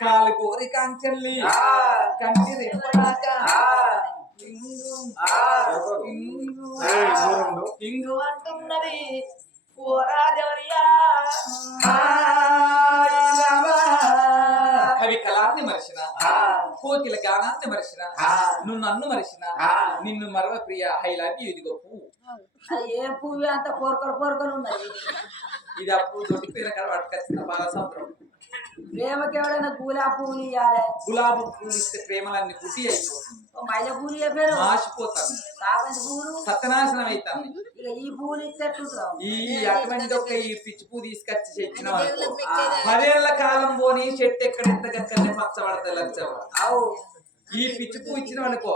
కాలు కోరి కాంచెల్లి కంటి రెప్పడాక ఇంగు అంటున్నది కవి కళాన్ని మరిచిన కోకిల గానాన్ని మరిచిన నువ్వు నన్ను మరిచిన నిన్ను మరవ ప్రియ ఐ లవ్ యూ ఇదిగో పువ్వు ఏ పువ్వు అంత కోరకలు ఉన్నాయి ఇది ఆ పువ్వు దొరికిపోయిన కాడ పట్టుకొచ్చిన బాగా సంవత్సరం ప్రేమకి ఎవరైనా గులాబీ పువ్వులు ఇవ్వాలి గులాబీ పువ్వులు ఇస్తే ప్రేమలన్నీ గుడ్డి అయిపోతుంది మైల పువ్వులు చెప్పారు మాసిపోతాను సాబంతి పువ్వులు సత్యనాశనం అవుతాను ఇక ఈ పువ్వులు ఇస్తే ఈ అటువంటి ఒక ఈ పిచ్చి పువ్వు తీసుకొచ్చి చెక్కిన 10 ఏళ్ల కాలం పోని చెట్టు ఎక్కడెంత గక్కనే పచ్చబడతాయి లచ్చవా అవు ఈ పిచ్చి పువ్వు ఇచ్చిన అనుకో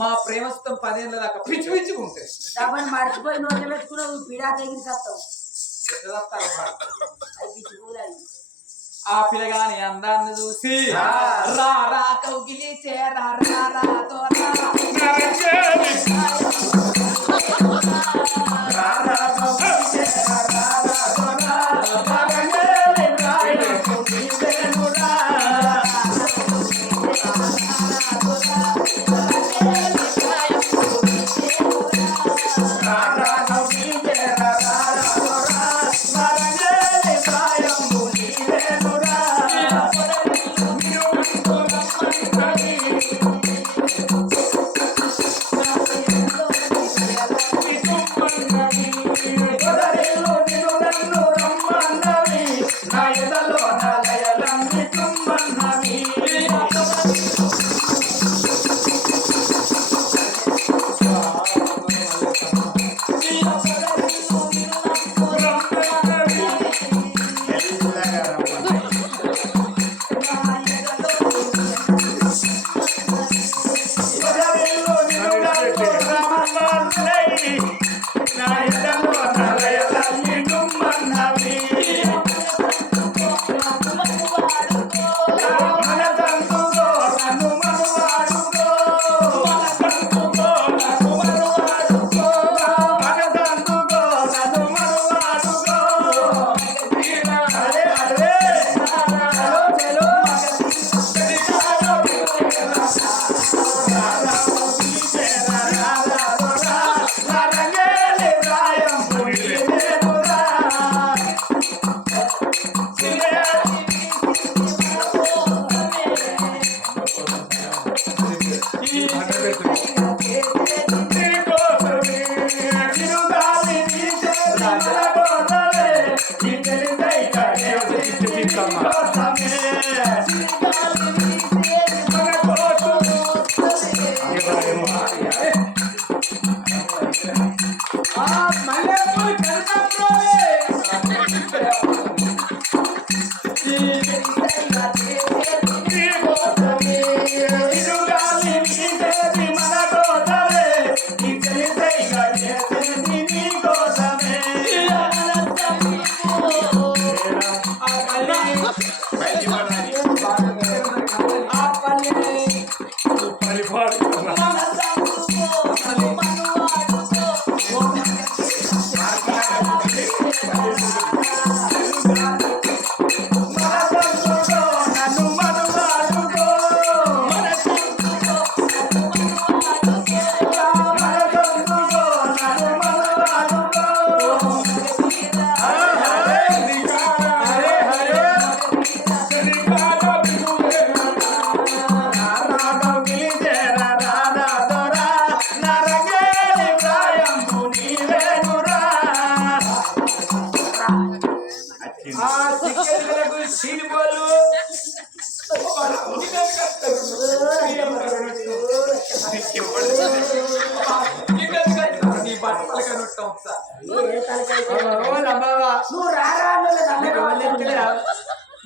మా ప్రేమస్థం 10 ఏళ్ల దాకా పిచ్చి పిచ్చి ఉంటాయి డబ్బని మర్చిపోయి నోట్లు పెట్టుకున్నావు పీడా తెగిరి సత్తావు పిచ్చి పువ్వులు ఆ పిల్లగాని అందాన్ని చూసి రా రా కౌగిలి చేరా రా రా తోరా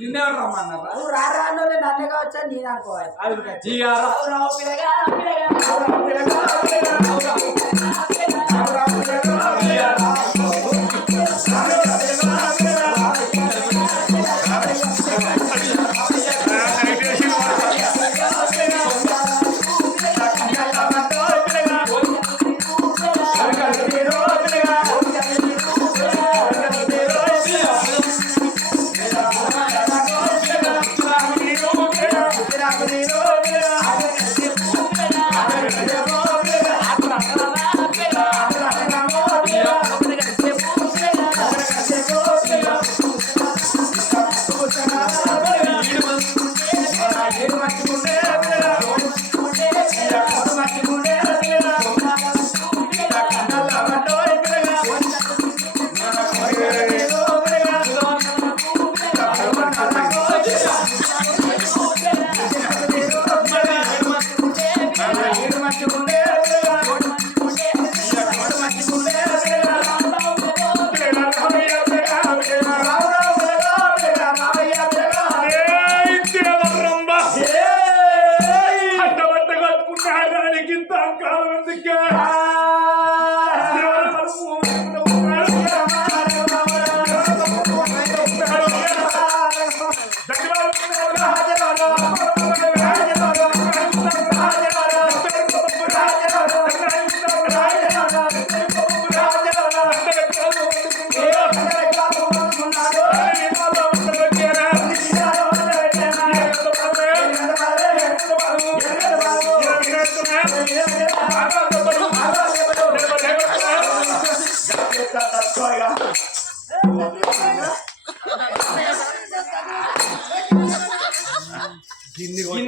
నిన్నెవరు రమ్మన్నారా? నువ్వు రారా నన్నగా వచ్చా నేను అనుకోవాలి.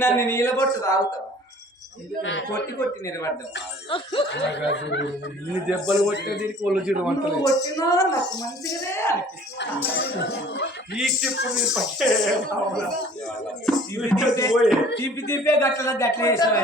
దాన్ని నీళ్ళబొట్టు తాగుతావు కొట్టి కొట్టి నిలబడ్డావు ఇన్ని దెబ్బలు కొట్టిన దీనికి ఒళ్ళు జీడు నువ్వు వంటలు కొట్టినా నాకు మంచిగానే అనిపిస్తుంది ఈ చెప్పు నీ పక్కే రావాలా? తిప్పి తిప్పే గట్ల గట్ల వేసావా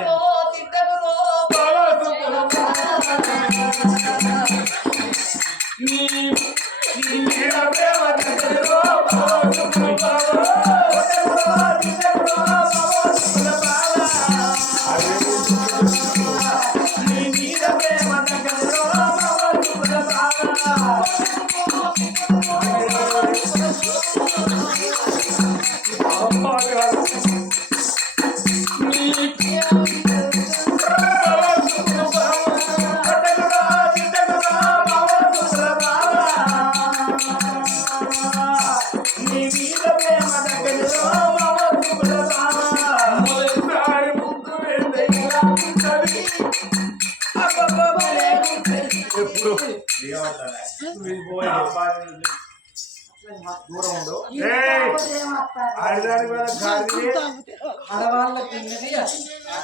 ఆడవాళ్ళకి ఉన్నది అది.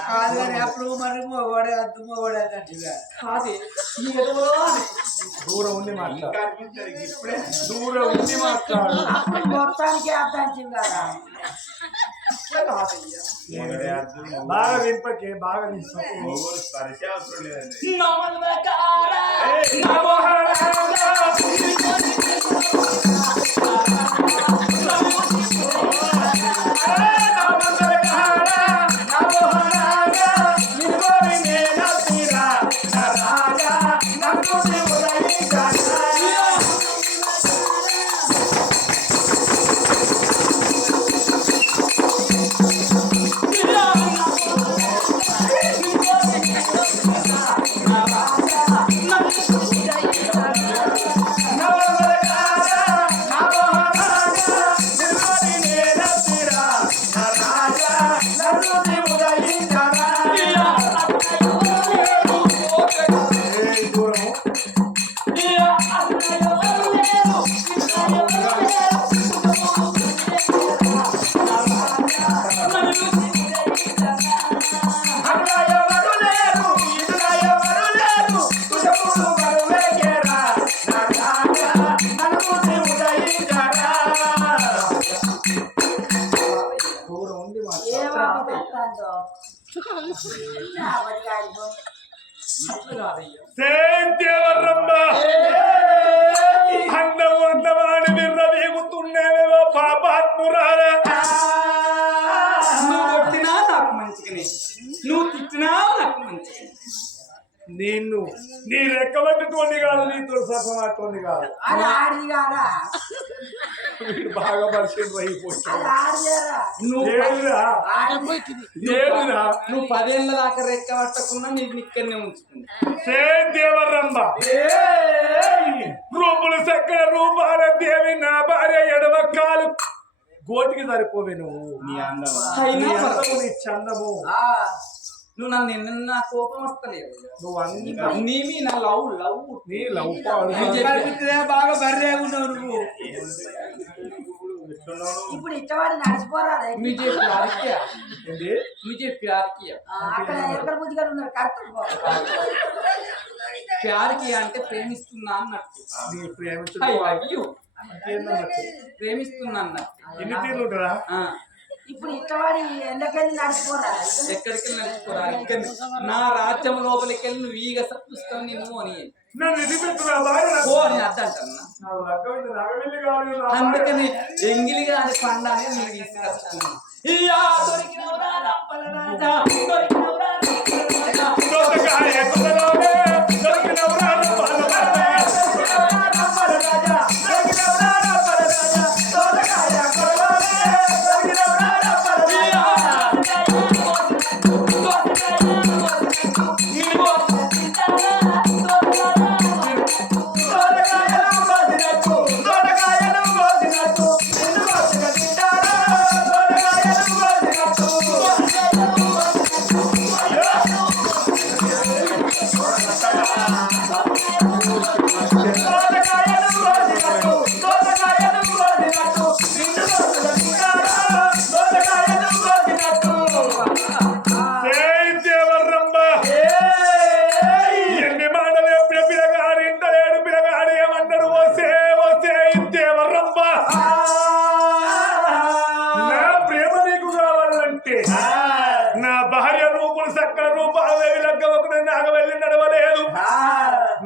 కాదు కానీ అప్పుడు మరి మొగోడే అద్దు మొగోడే అన్నట్టుగా కాదే ఏదో అని. దూరం ఉండి మాట్లాడు దూరం ఉండి మాట్లాడు అప్పుడు మొత్తానికి అర్థం కదా అట్లా కాదయ్యా. బాగా వింపకే బాగా వింపకే నమస్కారా. అందవాడి విర్రవీగుతుండేవో పాపాత్మురాలే నువ్వు కొట్టినా నాకు మంచిగానే నువ్వు తిట్టినా నాకు మంచిగానే. నిన్ను నీ రెక్కబట్టేటువంటి కాదు నీతో సఫలమైనటువంటి కాదు అది ఆడిది కాదా వీడు బాగా పరిచయం అయిపోతుంది అది ఆడిదేరా ఏడురా ఏడురా నువ్వు 10 ఏళ్ళ దాకా రెక్క పట్టకుండా నీకు ఇక్కడనే ఉంచుకుంటా. దేవరంబ రూపులు చక్కర రూపాల దేవి నా భార్య ఎడవ కాలు గోటికి సరిపోవే నువ్వు నీ అందము అయినా నీ అందము నీ చందము నువ్వు నన్ను నిన్న నా కోపం వస్తలేదు. నువ్వు అన్ని నీ మీ నా లవ్ లవ్ నీ లవ్ పాడు బాగా బర్రే ఉన్నావు నువ్వు ఇప్పుడు ఇష్టవాడి నడిచిపోరాదే मुझे प्यार किया ఏంటి मुझे प्यार किया అక్కడ ఎక్కడ బుద్ధిగా ఉన్నారు కరెక్ట్ ప్యార్ కియా అంటే ప్రేమిస్తున్నా అన్నట్టు. నీ ప్రేమ I love you. ఇంకేందన్నట్టు ప్రేమిస్తున్నా అన్నట్టు. ఎన్ని తీర్లు ఉంటారా ఆ, ఇప్పుడు ఇష్టవాడి ఎండకెళ్ళి నడిచిపోరా ఎక్కడికి నడుచుకోరా ఇక్కడ నా రాజ్యం లోపలికి వెళ్ళి నువ్వు ఈగ పుస్తకం నిన్ను అని నన్ను నిలిపెట్టురా బాగా ఓ అని అద్దంటన్నా. నాకు లగ్గమైంది రాగవెల్లి కాదు అందుకని ఎంగిలిగా అని పండాలని నేను తీసుకొచ్చాను. ఇయ్యా దొరికినవురా రంపల రాజా, దొరికినవురా రంపల రాజా. దొరకాయ కుదరలే దొరికినవురా రంపల రాజా, దొరికినవురా రంపల రాజా, దొరికినవురా రంపల రాజా, దొరకాయ కుదరలే దొరికినవురా రంపల రాజా.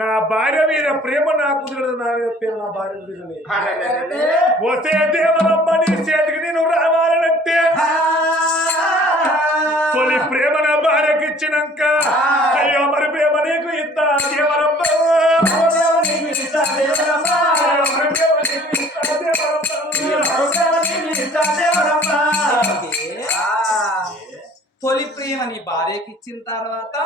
నా భార్య మీద ప్రేమ నా కుదరదు, నా మీద ప్రేమ నా భార్య కుదరదు. వస్తే దేవరమ్మ నీ చేతికి నేను రావాలనంటే తొలి ప్రేమ నా భార్యకి ఇచ్చినాక అయ్యో మరి ప్రేమ నీకు ఇస్తా దేవరమ్మ, తొలి ప్రేమ నీ భార్యకి ఇచ్చిన తర్వాత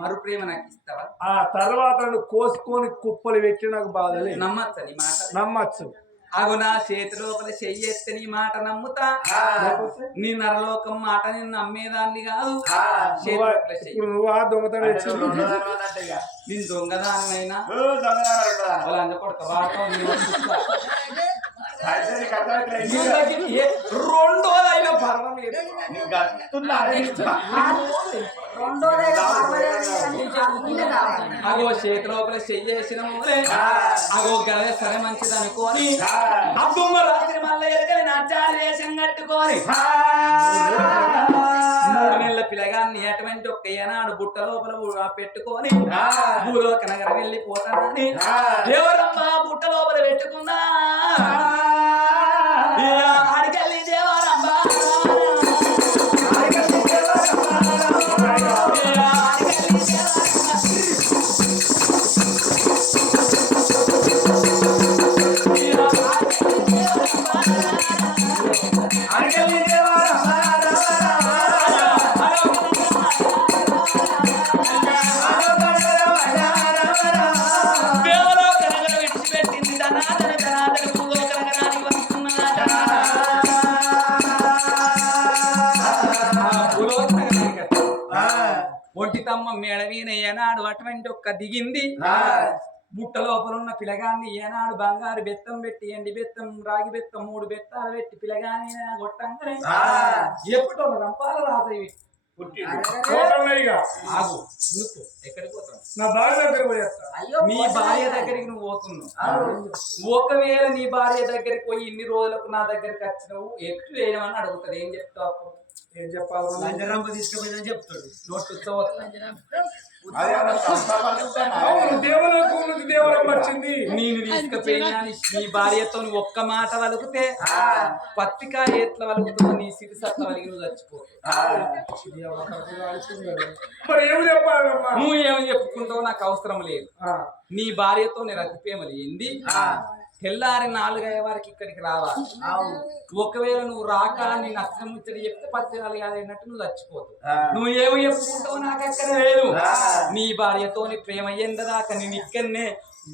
మరు ప్రేమ నాకు ఇస్తావా? ఆ తర్వాత కోసుకొని కుప్పలు పెట్టి నాకు బాధలే. నమ్మచ్చా నీ మాట? నమ్మచ్చు. అగు నా చేతి లోపల చెయ్యెత్తే నీ మాట నమ్ముతా, నీ నరలోకం మాట నేను నమ్మేదాన్ని కాదు. ఇప్పుడు నువ్వు ఆ దొంగతనం నేను దొంగదానమైనా వాళ్ళ కొడక వాడతావు రెండోదైనా పర్వాలేదు. అగో చేతి లోపల చెయ్యేసిన అగో గదే సరే మంచిది అనుకోని అబ్బమ్మ రాత్రి మళ్ళీ ఎరగని నచ్చాలి వేషం కట్టుకొని 3 నెలల పిల్లగాన్ని అటువంటి ఒక్క ఏనాడు బుట్ట లోపల పెట్టుకొని భూలోక నగరం వెళ్ళిపోతానని దేవరమ్మ బుట్ట లోపల పెట్టుకున్నా. అడికెళ్ళి దేవరమ్మ ఒంటితమ్మ మేడ మీద ఏనాడు అటువంటి ఒక్క దిగింది. బుట్ట లోపల ఉన్న పిల్లగాన్ని ఏనాడు బంగారు బెత్తం పెట్టి ఎండి బెత్తం రాగి బెత్తం 3 బెత్తాలు పెట్టి పిల్లగాని కొట్టంగానే ఎప్పుడో రంపాల రాజయ్యి ఎక్కడికి పోతావు? నా భార్య దగ్గర పోయేస్తా. నీ భార్య దగ్గరికి నువ్వు పోతున్నావు. ఒకవేళ నీ భార్య దగ్గరికి పోయి ఇన్ని రోజులకు నా దగ్గరికి వచ్చినావు ఎక్కువ వేయమని అడుగుతుంది. ఏం చెప్తావు? ఏం చెప్పాలి? లంజరంప తీసుకుపోయిందని చెప్తాడు. దేవరం వచ్చింది. నేను తీసుకుపోయినా నీ భార్యతో నువ్వు ఒక్క మాట వలుకుతే పత్రికా ఎట్ల వలుకుతుంది నీ సిరి సత్త వలిగి నువ్వు చచ్చిపో. మరి ఏమి చెప్పాలమ్మా? నువ్వు ఏమి చెప్పుకుంటావు నాకు అవసరం లేదు. నీ భార్యతో నేను రతిపేమలు ఏంది తెల్లారి 4 అయ్యే వారికి ఇక్కడికి రావాలి. ఒకవేళ నువ్వు రాక నీ నష్టం ముచ్చడి చెప్తే 10 అన్నట్టు నువ్వు చచ్చిపోతావు. నువ్వు ఏమి చెప్పుకుంటావు నాకు ఎక్కడ లేదు. నీ భార్యతో ప్రేమ ఎందదాకా నేను ఇక్కడనే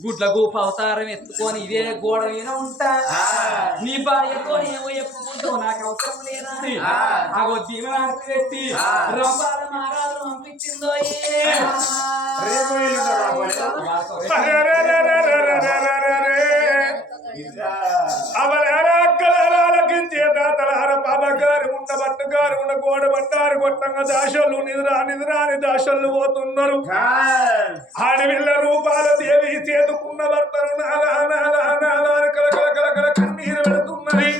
గుడ్ల గూప అవతారం ఎత్తుకొని ఇదే గోడ మీద ఉంటా. నీ భార్యతో ఏమో చెప్పుకుంటావు నాకు అవసరం లేదా అని ఆగో దీవనార్తి పెట్టి రంపాల మహారాజు పంపించిందో బట్టగారు ఉన్న గోడ బండారు కొట్టంగా దాసోళ్ళు నిద్రాని దాసోళ్ళు పోతున్నారు. ఆడవిల్ల రూపాల దేవి చేతుకున్న భర్తను కలకల కన్నీరు పెడుతున్నది.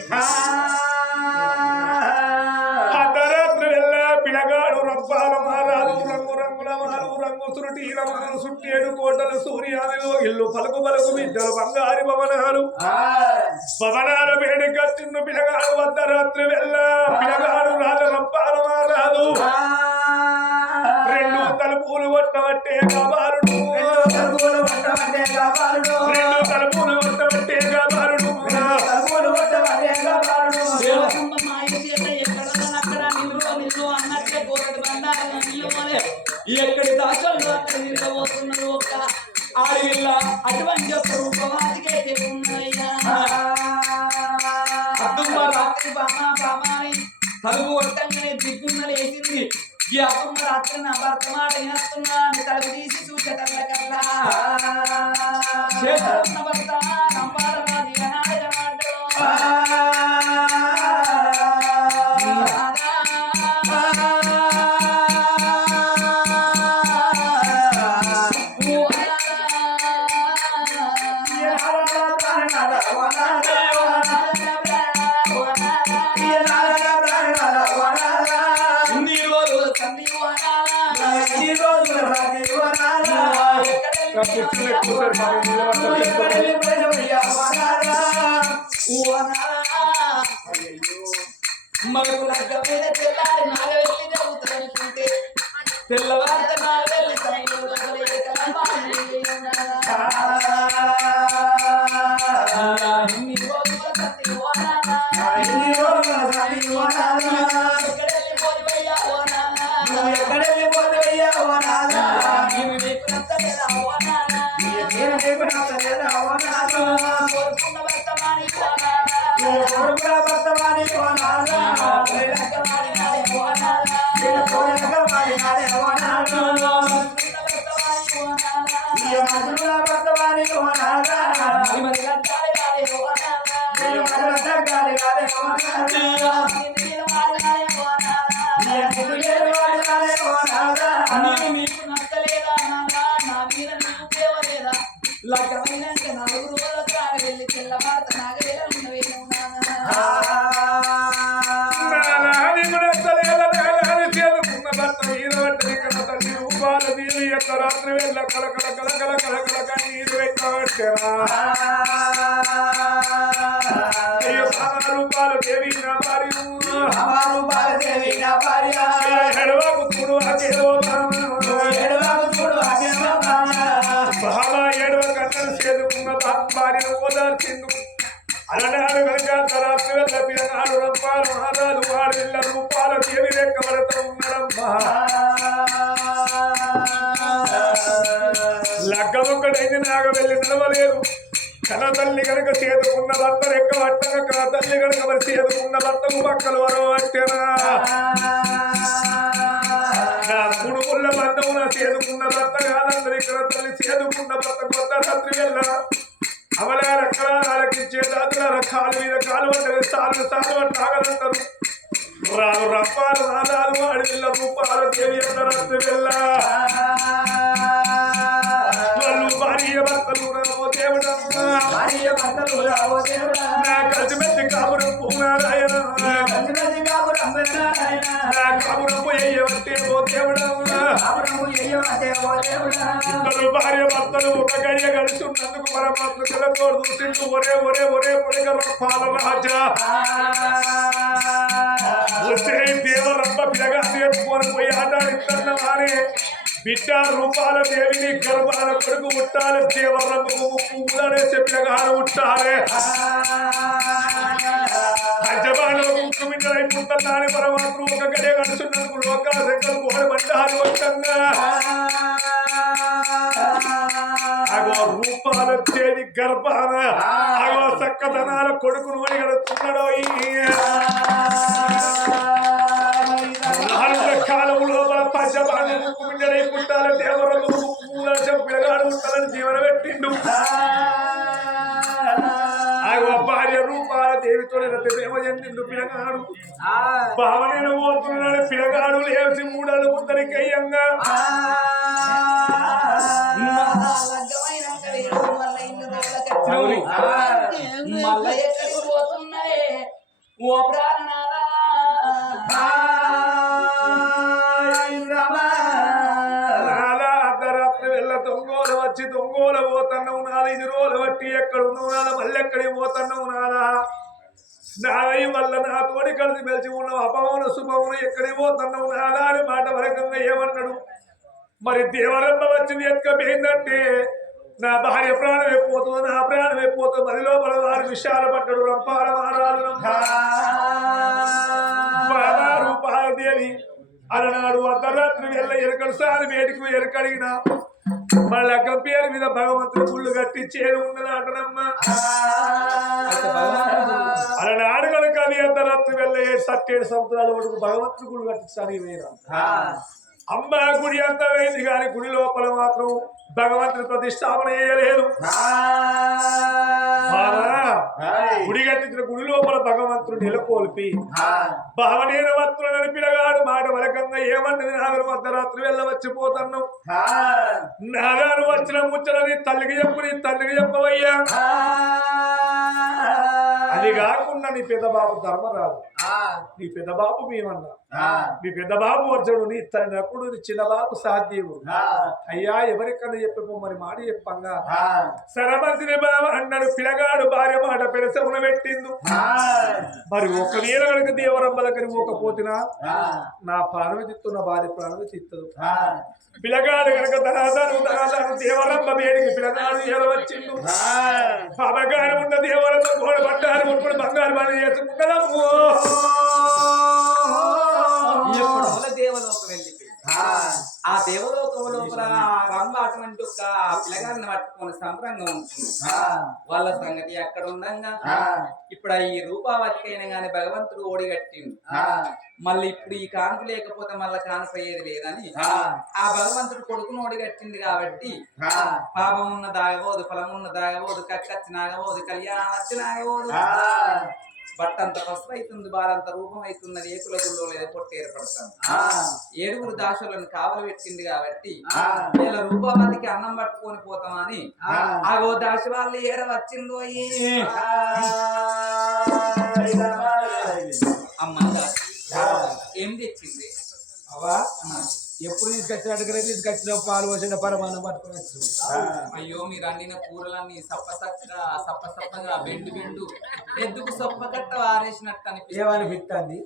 అర్ధరాత్రి వెళ్ళ పిల్లగాడు రంపాల మారాలు రంగు రంగుల మారు రంగు సురుటీల మారు సుట్టేడు కోటలు సూర్యాదిలో ఇల్లు పలుకు పలుకు విద్యలు బంగారు భవనాల వేడిక చిన్న పిల్లగాడు అర్ధరాత్రి వెళ్ళ పిల్లగాడు రాజు రంపాల మారాదు 2 తలుపులు కొట్టబట్టే కాబారుడు 2 తలుపులు కొట్టబట్టే కాబారుడు ఎక్కడి దాచోళ్ళు అక్కడ నిలబోతున్నారు. ఒక ఆడవిల్ల అటువంటి ఒక రూపవాదికే చెప్పున్నాయ్యా. అద్దమ్మ రాత్రి బామాని తలుపు కొట్టంగానే దిగ్గున్న లేచింది. ఈ అద్దమ్మ రాత్రి నా భర్త మాట వినస్తున్నా అని తలుపు తీసి చూసేటట్లకల్లా చేస్తున్న భర్త నంబాల కూర్చుని కూర్చొని పాపం నిలబడతారు. మగకు లగ్గమైన తెల్లారి నాగవెల్లి జరుగుతుందనుకుంటే తెల్లవారిత నాగవెల్లి లగ్గమైనాక నలుగురు వెళ్ళి తెల్లవారిత రాత్రి వెళ్ళ కలకల కలకల కలకల కన్నీరు పెట్టవచ్చరా రూపాలు దేవి నా భార్య ఎడవకు చూడు బాబా ఏడవ కన్నలు చేదుకున్న భార్య ఓదార్చిండు అలనాడు కనుక రాత్రి వెళ్ళ పిల్లనాడు రంపాలు మహారాజు వాడు వెళ్ళ రూపాల దేవి లెక్కబడతా ఉన్నాడమ్మా లగ్గమొక్కడైంది నాగ వెళ్ళి నిలవలేదు కన తల్లి కనుక చేదుకున్న భర్త రెక్క పట్టక కన తల్లి కనుక మరి చేదుకున్న భర్తకు పక్కలు వరో వచ్చేనా నా కుడుముల బంధము నా చేదుకున్న భర్త కాదందరి కన తల్లి చేదుకున్న భర్త కొత్త రాత్రి వెళ్ళ అవలా రకాలకిచ్చే దాతుల కాలు మీద కాలు అంటే సార్లు సార్లు అంటే ఆగలంటారు రాను రప్పాలు నాదాలు వాడి వెళ్ళ రూపాల దేవి అన్న రాత్రి వెళ్ళ భార్య భర్తలు రావో దేవుడా నా కలిసిమెత్తి కాపురం పూనారాయణ నా కాపురము ఎయ్యవట్టే ఓ దేవుడా ఇద్దరు భార్య భర్తలు ఒక గడియ కలిసి ఉన్నందుకు పరమాత్మ కలతో చూసిండు ఒరే ఒరే ఒరే పొడిగల పాల రాజా వచ్చే దేవరమ్మ పిల్లగాన్ని ఎత్తుకొని పోయి ఆటాడిస్తున్న వారే బిడ్డ రూపాల దేవిని గర్భాల కొడుకు ఉట్టాలి దేవరమ్మకు ముక్కుడేసే పిల్లగాను ఉట్టాలే పంచబాణులకు ముక్కుమిండలైపుతున్నాని పరమాత్మ ఒక గడియ కలుసున్నందుకు లోకాల శంకరు గోడ బండారి వచ్చంగా అగో రూపాల దేవి గర్భాన అగో చక్కదనాల కొడుకును వడిగడుతున్నాడో కాలము లోపల పంచబాణు ముక్కుమిండలై పుట్టాల దేవరమ్మ పిల్లగాడు ఉంటాలని జీవన పెట్టిండు భార్య రూపాల దేవితో ప్రేమ చెందిండు పిల్లగాడు భావనను పోతున్నాడు పిల్లగాడు లేచి మూడలు ముద్దరికి అయ్యంగా మళ్ళీ ఎక్కడికి పోతున్నాయే ఓ ప్రాణనాథా దొంగోలు వచ్చి దొంగోలు పోతున్నావు నాదా 5 రోజులు బట్టి ఎక్కడ ఉన్నావు నాదా మళ్ళీ ఎక్కడికి పోతున్నావు నాదా నాదయ్య వల్ల నా తోడి కలిసి మెలిసి ఉన్నావు అపమౌన శుభమును ఎక్కడికి పోతున్నావు నాదా అని మాట వరకంగా ఏమన్నాడు మరి దేవరమ్మ వచ్చింది ఎత్తుకపోయిందంటే నా భార్య ప్రాణం అయిపోతుంది నా ప్రాణం అయిపోతుంది మరి లోపల వారు విషయాలు పడ్డాడు రంపాల మహారాజు రూపాలదేవి అలనాడు అర్ధరాత్రి వెళ్ళ ఎరకడు సారి వేడికి ఎరకడిగిన మళ్ళా గంపేరు మీద భగవంతుడు గుళ్ళు కట్టి చేరు ఉన్నది అంటనమ్మా అలనాడు కనుక అది అర్ధరాత్రి వెళ్ళ 7 సంవత్సరాల వరకు భగవంతుడు గుళ్ళు కట్టించాలి వేరా అమ్మ గుడి అంతా వేయింది కానీ గుడి లోపల మాత్రం భగవంతుని ప్రతిష్టాపన చేయలేదు గుడి కట్టించిన గుడి లోపల భగవంతుడు నెలకొల్పి భావనేన వత్రులని పిల్లగాడు మాట వరకంగా ఏమన్నది నాగరు అర్ధరాత్రి వెళ్ళ వచ్చిపోతున్నావు నాగారు వచ్చిన ముచ్చలని తల్లికి చెప్పు నీ తండ్రికి చెప్పవయ్యా అది కాకుండా నీ పెద్ద బాబు ధర్మరాజు, నీ పెద్ద బాబు భీమన్న, నీ పెద్ద బాబు వర్జుడు, నీ నకుడు, నీ చిన్న బాబు సాధ్యవుడు. అయ్యా ఎవరికన్నా చెప్పు మరి మాట చెప్పంగా సరమంత్రి బాబు అన్నాడు. పిల్లగాడు భార్య మాట పెరసమున పెట్టిండు. మరి ఒకవేళ కనుక దేవరమ్మ దగ్గర పోకపోతున్నా నా ప్రాణమే తిత్తు, నా భార్య ప్రాణమే తిత్తదు. పిల్లగాడు కనుక తన దేవరమ్మ వేడికి పిల్లగాడు ఏదో వచ్చిండు. బాబగారు ఉన్న దేవరమ్మ గోడ పట్టారు ముట్టుకుని బంగారు పని చేసుకుంటాము. దేవలోకం వెళ్ళిపోయింది. ఆ దేవలోకం లోపల రంగ అటువంటి ఒక పిల్లగారిని పట్టుకుని సంబరంగా ఉంటుంది. వాళ్ళ సంగతి అక్కడ ఉండంగా ఇప్పుడు ఈ రూపావతికైనా గాని భగవంతుడు ఓడిగట్టిండు. మళ్ళీ ఇప్పుడు ఈ కానుక లేకపోతే మళ్ళీ కానుక అయ్యేది లేదని ఆ భగవంతుడు కొడుకును ఓడిగట్టింది కాబట్టి పాపం ఉన్న దాగబోదు, ఫలం ఉన్న దాగబోదు, కక్కచ్చి నాగబోదు, కళ్యాణం వచ్చి నాగబోదు. బట్టంత పసుపు అవుతుంది, బారంత రూపం అవుతున్నది, ఏకుల గుళ్ళో లేదా పొట్టి ఏర్పడతాను. 7 దాసులను కావలు పెట్టింది కాబట్టి వీళ్ళ రూపావతికి అన్నం పట్టుకొని పోతామని ఆగో దాసి వాళ్ళు ఏడ వచ్చిందో అమ్మ ఏం తెచ్చింది అవా ఎప్పుడు తీసుకొచ్చినట్టుగా తీసుకొచ్చిన పాలు పోసిన పరమానం పట్టుకుని అయ్యో మీరు అండిన కూరలన్నీ సప్పగా బెండు ఎద్దుకు సొప్ప కట్ట వారేసినట్టు ఏమనిపిస్తుంది.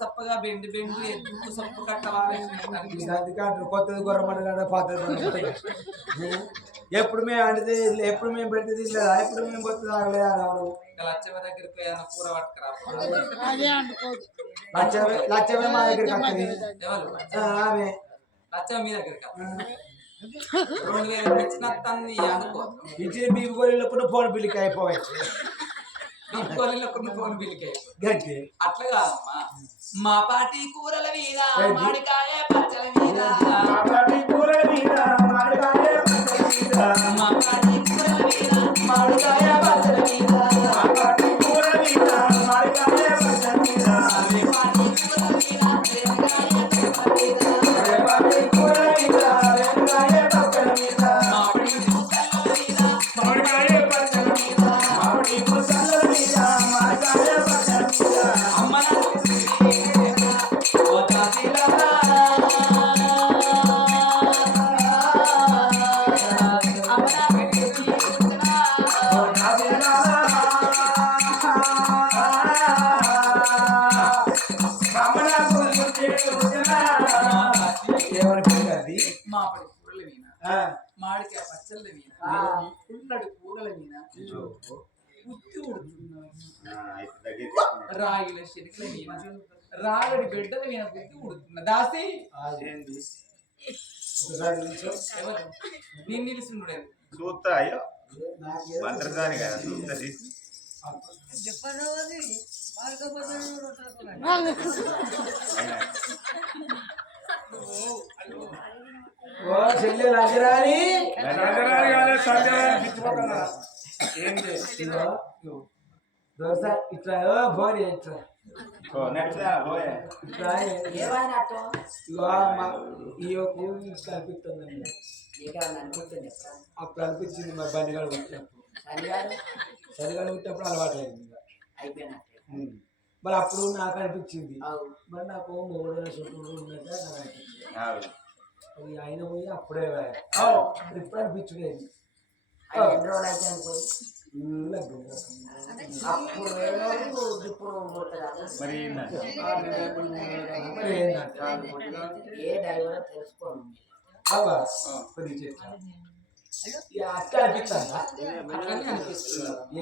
సప్పగా బెండు ఎద్దుకు సొప్ప కట్ట వారేసినట్టు అనిపిస్తుంది. అందుకే కొత్తది గొర్రెమట పాత ఎప్పుడు మేము అంటే ఎప్పుడు మేము పెడితే తీయలేదా, ఎప్పుడు మేము కొత్త తాగలేదా. లచ్చవ దగ్గరికి ఏదైనా కూర పట్టుకురా. లచ్చమే మా దగ్గరికి వస్తుంది. ఎవరు లచ్చవ మీ దగ్గరికి 2000 ఇచ్చినట్టు అనుకో. ఇచ్చిన బీపు గోళీలకు ఫోన్ బిల్లుకి అయిపోవచ్చు. ఫోన్ బిల్లుకి అట్లా కాదమ్మా. మా పాటి కూరల మీద మామిడికాయ పచ్చల మీద, మా పాటి కూరల మీద మామిడికాయ పచ్చల మీద, మా పాటి కూరల మీద మామిడికాయ పచ్చల మీద, మా పాటి కూరల మీద మామిడికాయ పచ్చల మీద, మా పాటి కూరల మీద రేపకాయ పచ్చల మీద, మామిడి పూసల మీద మామిడికాయ పచ్చల మీద, మామిడి పూసల మీద మామిడికాయ పచ్చల మీద. అమ్మ మామిడి కూరల మీద మామిడికాయ పచ్చళ్ళ మీద పుల్లడి కూరల మీద ఉత్తి ఉడుతున్నా, రాగిల శనికల మీద రాగడి బిడ్డల మీద బుద్ధి ఉడుతున్నా. దాసి నేను నిలుచున్నాడు చూస్తా. అయ్యో మంత్రదాని కదా చూస్తుంది. ఓ చెల్లె లంజరాని ఇట్లా బోరి ఇట్లా కనిపిస్తుందండి. అప్పుడు అనిపించింది మరి బండిగాడు కొట్టినప్పుడు, చలిగాడు కొట్టినప్పుడు అలవాటు అయింది. మరి అప్పుడు నాకు అనిపించింది, మరి నాకు మూడు చుట్టూ ఉన్నట్టు నాకు అనిపించింది. అది ఆయన పోయి అప్పుడే ఇప్పుడు అనిపించలేదు. మరి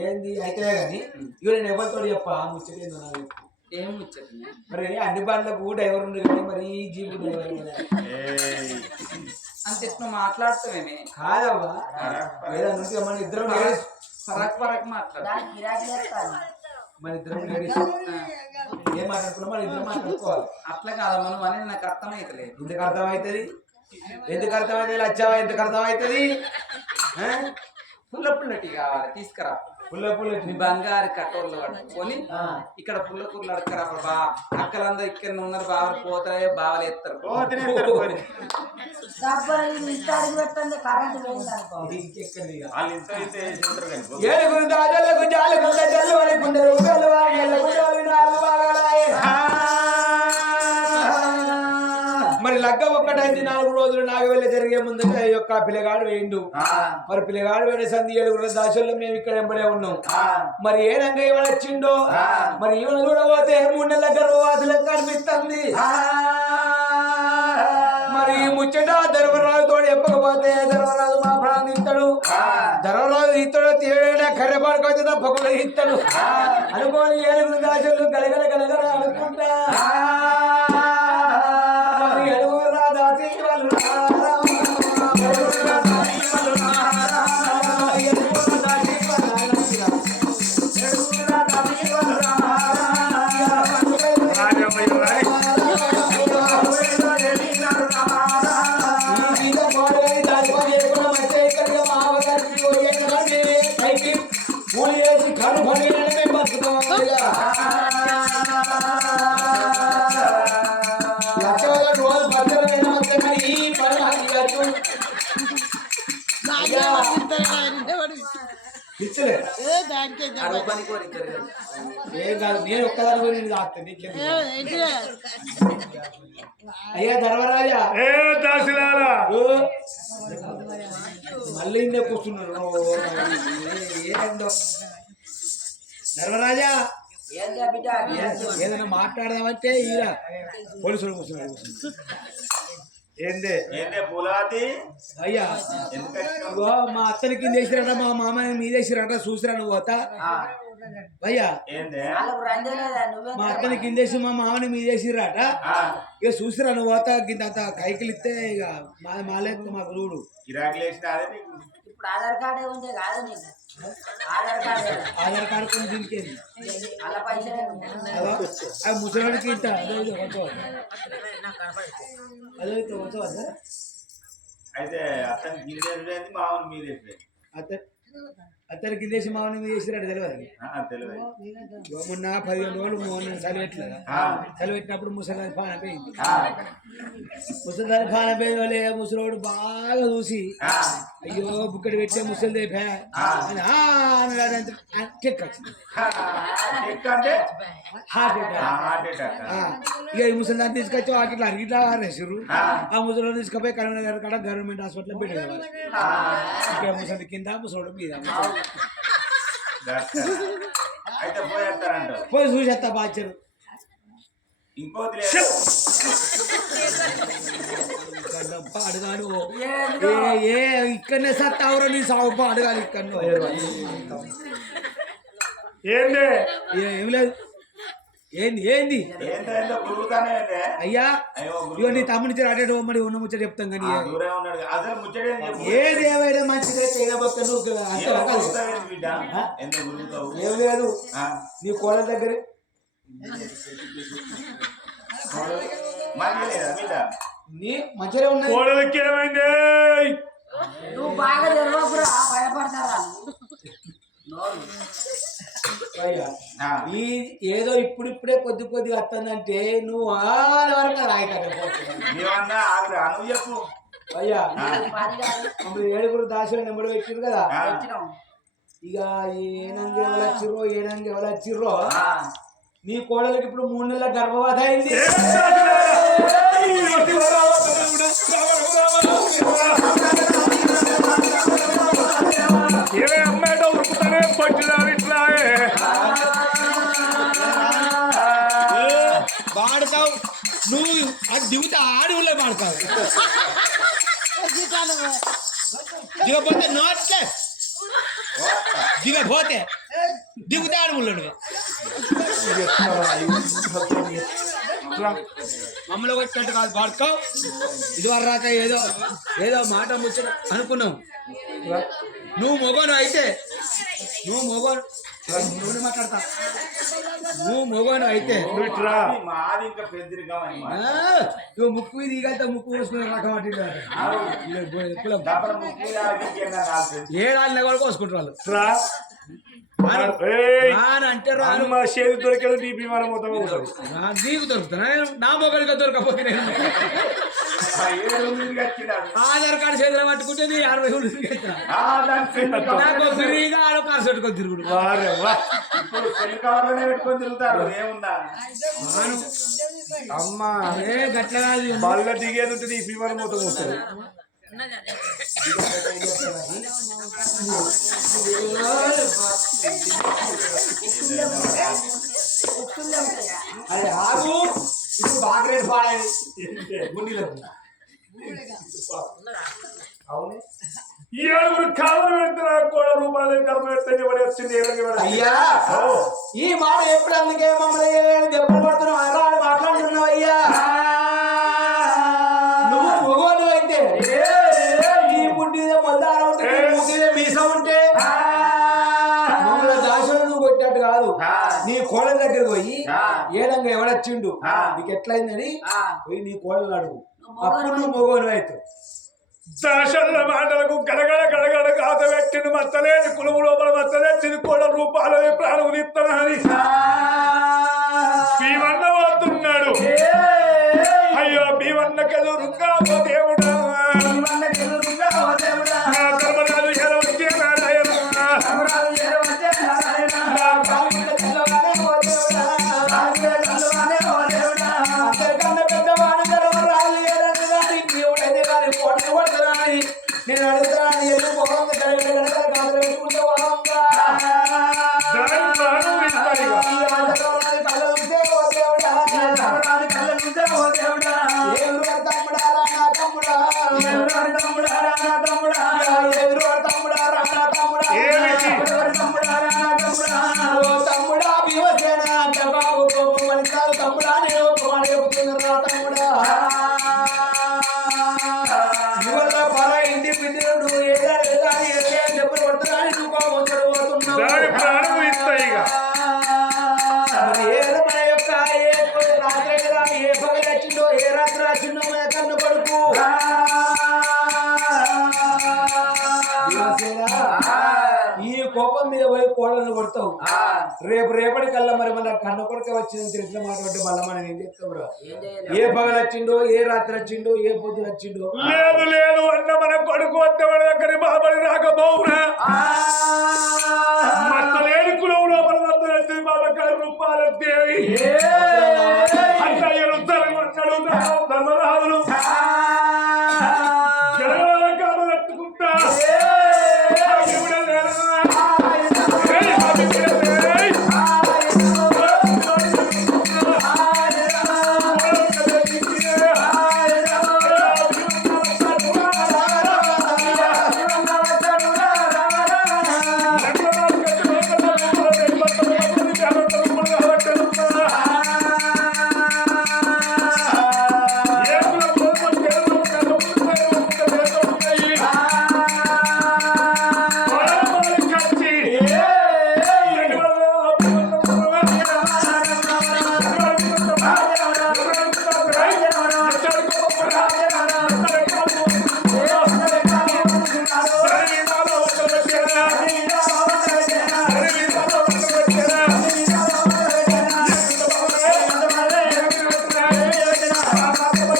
ఏంది అయితే కానీ ఇక నేను ఎవరితో చెప్పా ముచ్చటేందో నాకు చెప్పు. ఏం ముచ్చట మరి అన్ని బండ్లకు డ్రైవర్ ఉండే కానీ మరి ఈ జీపు డ్రైవర్ అంత ఎట్లా మాట్లాడుతామేమే కాదవ్వా. లేదా నుంచి మన ఇద్దరం పరాక్ మాట్లాడు. మన ఇద్దరం ఏం మాట్లాడుకున్నా మన ఇద్దరం మాట్లాడుకోవాలి. అట్లా కాదమ్మా నువ్వు అనేది నాకు అర్థమైతలేదు. ఎందుకు అర్థమవుతుంది? ఎందుకు అర్థమైతే లచ్చావా? ఎందుకు అర్థమవుతుంది? పుల్ల పుల్లటి కావాలి తీసుకురా. మీ బంగారు కట్టోళ్ళు పట్టుకొని ఇక్కడ పుల్ల కూరలు అడతారు. అప్పుడు అక్కలందరూ ఇక్కడ ఉన్నారు, బావలు పోతాయి, బావలు ఎత్తారు. ఏడుగురు దాదాలకు జాలుకుంటే జల్లుకుంటే మరి లగ్గం ఒక్కటైంది. 4 రోజులు నాగవెల్లి జరిగే ముందుగా ఈ యొక్క పిల్లగాడు వేయండు. మరి పిల్లగాడు వేడే సంధి 7 దాసుల్లో మేము ఇక్కడ ఎంబడే ఉన్నాం. మరి ఏ రంగ ఇవాళ వచ్చిండో, మరి ఈవెన చూడబోతే 3 నెలల గర్భవాసులకు కనిపిస్తుంది. మరి ఈ ముచ్చట ధర్మరాజుతో చెప్పకపోతే ధర్మరాజు మా ప్రాణం ఇస్తాడు. ధర్మరాజు ఇస్తాడు తీయడా కర్రెపాడుకొచ్చి తప్పకుండా ఇస్తాడు అనుకోని 7 దాసులు గలగల గలగల అనుకుంటా ఏం కాదు, నేను ఒక్కదాని కూడా నేను తాకుతాను. అయ్యా ధర్మరాజా, మళ్ళీ ఇందే కూర్చున్నాడు. ధర్మరాజా ఏదైనా మాట్లాడదామంటే ఈరా పోలీసులు కూర్చున్నాడు. ఏందే పులాది అయ్యా మా అత్తని కింద వేసిరట, మా మామని మీద వేసిరట, చూసిరా నువ్వు పోతా అయ్యా. మా అత్తని కిందేసి మా మామని మీద వేసిరట, ఇక చూసిరా నువ్వు పోతా. కింద కైకిలు ఇస్తే ఇక మాలేదు మాకు చూడు. ఇప్పుడు ఆధార్ కార్డే ఉంటే కాదు నీకు. ఆధార్ కార్డు కొన్ని దీనికి అలా పైసలు ముసలాడికి ఇంత అదైతే వచ్చవద్దా? అయితే అతని గింజేది మామూలు మీద అతనికి కిందేసి మామూలు మీద వేసిరాడు తెలియదు. మొన్న 15 రోజులు మొన్న చలివెట్లేదా, చలివెట్టినప్పుడు ముసలిదాని పాన పోయింది. ముసలిదాని పాన పోయిన వాళ్ళే ముసలోడు బాగా చూసి అయ్యో బుక్కడి పెట్టే ముసలి దేపా అని చెక్ వచ్చింది. Heart attack. ఇక ఈ ముసలిదాన్ని తీసుకొచ్చి వాటిలో అరిగిట్లా ఆరేసారు. ఆ ముసలి తీసుకుపోయి కరీంనగర్ కాడ గవర్నమెంట్ హాస్పిటల్ పెట్టేవాళ్ళు. ఇక ముసలి కింద ముసలోడు మీద అయితే పోయేస్తారంట. పోయి చూసేస్తా బాధ్యరు. ఇంకోటి అడగాను ఏ ఇక్కడనే సత్తావరో నీ సాగు అడగాలి. ఇక్కడ ఏం లేదు. ఏంది ఏంది అయ్యా, ఇగో నీ తమ్ముడి అటేటు మరి ఉన్న ముచ్చట చెప్తాం కానీ ఏది ఏమైనా మంచిగా ఏం లేదు. నీ కోళ్ళ దగ్గర నీ మంచిగా ఉన్నాయి. కోడలికి ఏమైంది? నువ్వు బాగా తెలవకురా, భయపడతారా? ఈ ఏదో ఇప్పుడిప్పుడే కొద్దిగా వస్తుందంటే నువ్వు ఆన వరకు చెప్పు అయ్యా. మమ్మల్ని 7 దాసులు నెంబర్ పెట్టిరు కదా, ఇక ఏనంగి ఎవరు వచ్చిర్రో నీ కోడలికి ఇప్పుడు 3 నెలల గర్భవతి అయింది. వాడతావు నువ్వు, అది దిగుతా ఆడవులే వాడతావు. దిగపోతే నోట్లే, దిగపోతే దిగుతా ఆడవులు. మమ్మల్ని వచ్చినట్టు కాదు వాడుకోవు. ఇది వరరాక ఏదో మాట ముచ్చట అనుకున్నావు. నువ్వు మొగను అయితే మాట్లాడతా. నువ్వు మొగను అయితే ముక్కు దిగంతా ముక్కు కోసుకునే రకం కులం 7 నెలలు కోసుకుంటారు వాళ్ళు. ఏయ్, రాను అంటే రాను అమ్మ చేతి దొరికేది నీ విమానం మొత్తం అవుతుంది. నీకు దొరుకుతున్నా నా మొగలిగా దొరకపోతే నేను ఆ 7 మందికి వచ్చినాడు. ఆధార్ కార్డు చేతిలో పట్టుకుంటే నీ 60 ఉండి ఆ, దాని పెళ్లి కవర్. నాకు ఫ్రీగా ఆడ కాసు పెట్టుకొని తిరుగుడు వారే వా. ఇప్పుడు పెళ్లి కవర్లోనే పెట్టుకొని తిరుగుతారు ఏముందా. అమ్మా ఏ గట్ల కాదు బల్ల దిగేది ఉంటుంది ఈ విమానం మొత్తం అవుతుంది. అది ఆగు ఇప్పుడు బాగా రేటు పాడేది గుండీలకు ఈ 7 కాలం పెడుతున్నా కూడా రూపాయలు కర్మ పెడితే ఎవరు వచ్చింది ఎవరికి ఎవరు? అయ్యా ఓ. ఈ మాట ఎప్పుడు అందుకే మమ్మల్ని దెబ్బలు పడుతున్నావు అలా మాట్లాడుతున్నావు అయ్యా నువ్వు మొగోడు అయితే ఈ పుట్టిదే మొదలు ఉంటుంది పుట్టిదే మీసం ఉంటే మమ్మల్ని దాసులు నువ్వు కొట్టినట్టు కాదు నీ కోళ్ళ దగ్గరకు పోయి ఏడంగా ఎవడొచ్చిండు నీకు ఎట్లయిందని పోయి నీ కోళ్ళని అడుగు అప్పుడు నువ్వు మొగోడు అవుతావు దాశల మాటలకు గడగడ గడగడ గాత పెట్టిన మత్తలేని కులము లోపల మత్తలేని కూడా రూపాయలు ప్రాణం ఇస్తానని భీమన్న పోతున్నాడు. అయ్యో భీమన్న కెదురుగా ఓ దేవుడా నా ధర్మరాజు ఎరవచ్చే నారాయణ నేను అడుగుతాను ఎల్లు పోవంగా దాని ప్రాణం ఇస్తాడు ఇక. ఏమిటి? తమ్ముడా భీమసేన బాబు కోపం తమ్ముడా నేను చెబుతున్నా తమ్ముడా ఇంటి పిల్లలు దెబ్బలు పడుతున్నాను నువ్వు కోపం దాని ప్రాణం ఇస్తాయి ఇక. ఏదో మన యొక్క ఏ రాత్రి కదా ఏ పగలు వచ్చిందో ఏ రాత్రి వచ్చిందో మన కన్ను కొడుకు ఈ కోపం మీద పోయి కోడలను కొడతావు రేపటి కల్లా మరి మన కన్ను కొడుక వచ్చిందని తెలిసిన మాట అంటే మళ్ళీ మనం ఏం చెప్తావు రా ఏ పగలు వచ్చిండో ఏ రాత్రి వచ్చిండో ఏ పొద్దున వచ్చిండో లేదు లేదు అన్న మన కొడుకు వద్ద మన దగ్గర బాబడి రాకపోవునా మత్తలేని కులం లోపల మత్తలేని బాబా రూపాయలు దేవి